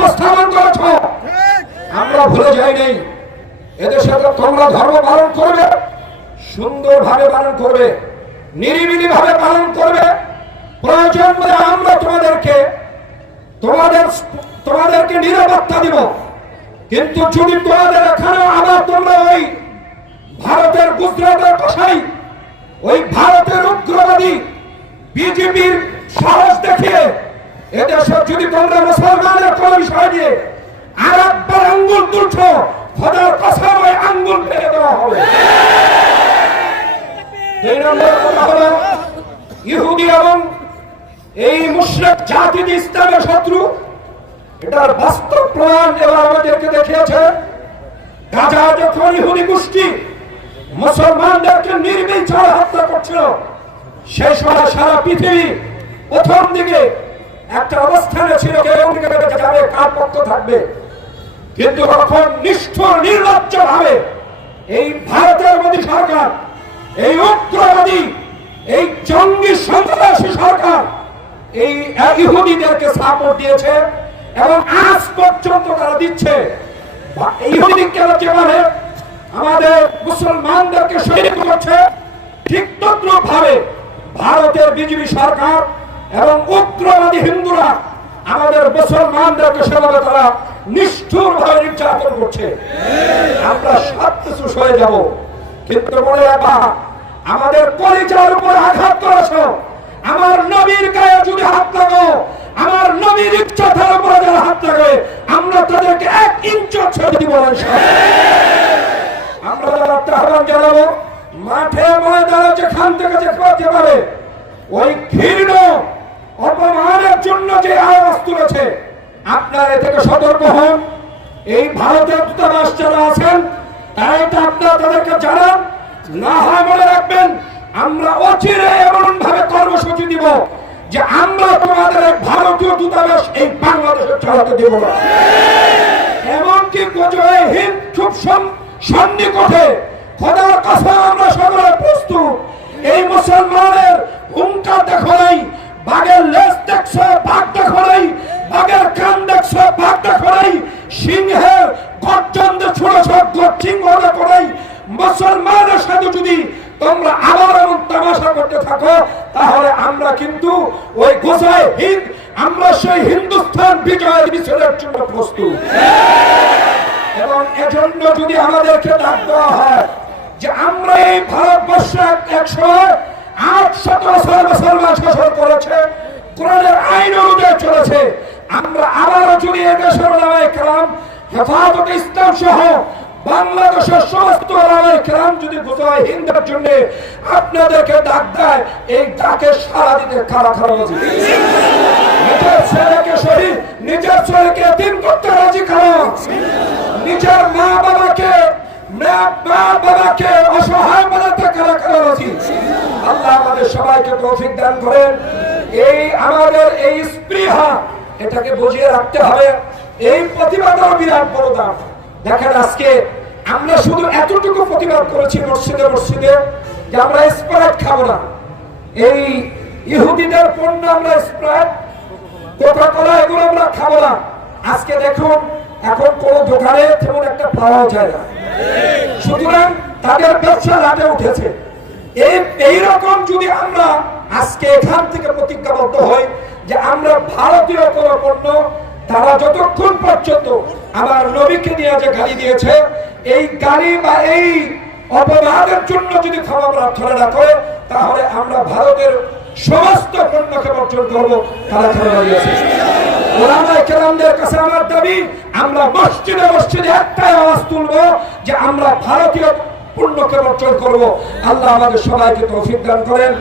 উপস্থাপন করেছ, আমরা ভুলে যাই নাই। এদেশে তোমরা ধর্ম পালন করবে, সুন্দরভাবে পালন করবে, নিরিবিলি ভাবে পালন করবে। প্রয়োজন বলে আমরা তোমাদেরকে নিরাপত্তা দিব। কিন্তু যদি তোমাদের এখানে আবার তোমরা ওই ভারতের গুজরাটের কসাই, ওই ভারতের উগ্রবাদী বিজেপির সাহস দেখিয়ে এদেশে যদি তোমরা মুসলমানের কোন বিষয় নিয়ে আর একবার আঙ্গুল তুলছ, খোদার কসম ওই আঙ্গুল ফেলে দেওয়া হবে। দুই নম্বর কথা হলো, ইহুদি এবং এই মুশরিক জাতি ইসলামের শত্রু, এটার বাস্তব প্রমাণ এবার আমাদেরকে দেখিয়েছে। গাজা যখন ইহুদি গোষ্ঠী মুসলমানদেরকে নির্বিচারে হত্যা করছিল, সেই সময় সারা পৃথিবী প্রথম দিকে একটা অবস্থানে ছিল যাবে কার পক্ষ থাকবে। কিন্তু তখন নিষ্ঠুর নির্লজ্জ ভাবে এই ভারতের মোদী সরকার, এই উগ্রবাদী, এই জঙ্গি সন্ত্রাসী সরকার এই ইহুদিদেরকে সাপোর্ট দিয়েছে এবং আজ পর্যন্ত তারা দিচ্ছে। ইহুদিকে যেভাবে আমাদের মুসলমানদেরকে শহীদ করছে, ঠিক তদ্রুপ ভাবে ভারতের বিজেপি সরকার এবং উগ্রবাদী হিন্দুরা আমাদের মুসলমানদেরকে সেভাবে তারা নিষ্ঠুর ভাবে নির্যাতন করছে। আমরা সব কিছু সয়ে যাব, কিন্তু মনে রাখবা, আমাদের কলিজার উপর আঘাত করেছ। আমার নবীর গায়ে যদি হাত লাগো, আমার নবীর ইজ্জতের উপরে যারা হাত লাগে, আমরা তাদেরকে 1 ইঞ্চ ছেড়ে দিব। আমরা যারা আহ্বান জানাবো, মাঠে ময়দানে যেখান থেকে যেতে পারে ওই ঘৃণ্য অপমানের জন্য যে আওয়াজ তুলেছে, আপনারা এ থেকে সতর্ক হন। এই ভারতের দূতাবাস যারা আছেন তারা এটা আপনারা তাদেরকে জানান। না হয় মনে রাখবেন, আমরা অচিরে এমন ভাবে কর্মসূচি দিব যে আমরা তোমাদের ভারতীয় দূতাবাস এই বাংলাদেশে চালাতে দেব না। এমনকি হিন্দ খুব সন্নিকটে, খোদার কসম আমরা সকলে প্রস্তুত। এই মুসলমানের হুঙ্কার দেখো নাই, বাঘের লেজ দেখছো, বাঘ দেখো নাই, বাঘের কান দেখছো, বাঘ দেখো নাই, সিংহের গর্জন ছুড়েছ, সিংহ দেখো নাই। মুসলমানের সাথে যদি তোমরা আবার এমন তামাশা করতে থাকো, তাহলে আমরা কিন্তু ওই গোসাই হিন্দ, আমরা সেই হিন্দুস্তান বিজয়ের মিছিলের জন্য প্রস্তুত। এবং এজন্য যদি আমাদেরকে ডাক দেওয়া হয় যে আমরা এই ভারতবর্ষে 108 বছর মুসলমান শাসন করেছে, কোরআনের আইন অনুযায়ী চলেছে, আমরা আবারও যদি এদেশের ওলামায়ে কেরাম, হেফাজতে ইসলাম সহ বাংলাদেশের সমস্ত ওলামায়ে কেরাম যদি গোসাই হিন্দের জন্য আপনাদেরকে ডাক দেয়, এই ডাকে সাড়া দিতে খাড়া রাজি। নিজের ছেলেকে শহীদ, নিজের ছেলেকে এতিম করতে রাজি খাড়া, নিজের মা বাবাকে অসহায় বানাতে খাড়া রাজি। আল্লাহ আমাদের সবাইকে তৌফিক দান করেন। এই আমাদের এই স্পৃহা, এটাকে বুঝিয়ে রাখতে হবে। এই প্রতিবাদও বিরাট বড় দাম। দেখেন, আজকে আমরা শুধু এতটুকু প্রতিবাদ করেছি মসজিদে মসজিদে যে আমরা স্প্রাইট খাবো না, এই ইহুদিদের পণ্য আমরা স্প্রাইট, কোকা কোলা এগুলো আমরা খাবো না। আজকে দেখুন, এখন কোন দোকানে তেমন একটা পাওয়া যায় না, সুতরাং তাদের ব্যবসা লাটে উঠেছে। এইরকম যদি আমরা আজকে এখান থেকে প্রতিজ্ঞাবদ্ধ হই যে আমরা ভারতীয় কোন পণ্য, তারা যতক্ষণ পর্যন্ত আমার নবীকে নিয়ে যে গালি দিয়েছে, এই গালি বা এই অপবাদের জন্য যদি ক্ষমা প্রার্থনা না করে, তাহলে আমরা ভারতের সমস্ত পণ্যকে বর্জন করবো। তারা ক্ষমা দিয়েছে। ওলামায়ে কেরামদের কাছে আমার দাবি, আমরা মসজিদে মসজিদে একটাই আওয়াজ তুলবো যে আমরা ভারতীয় পণ্যকে বর্জন করবো। আল্লাহ আমাদের সবাইকে তৌফিক দান করেন।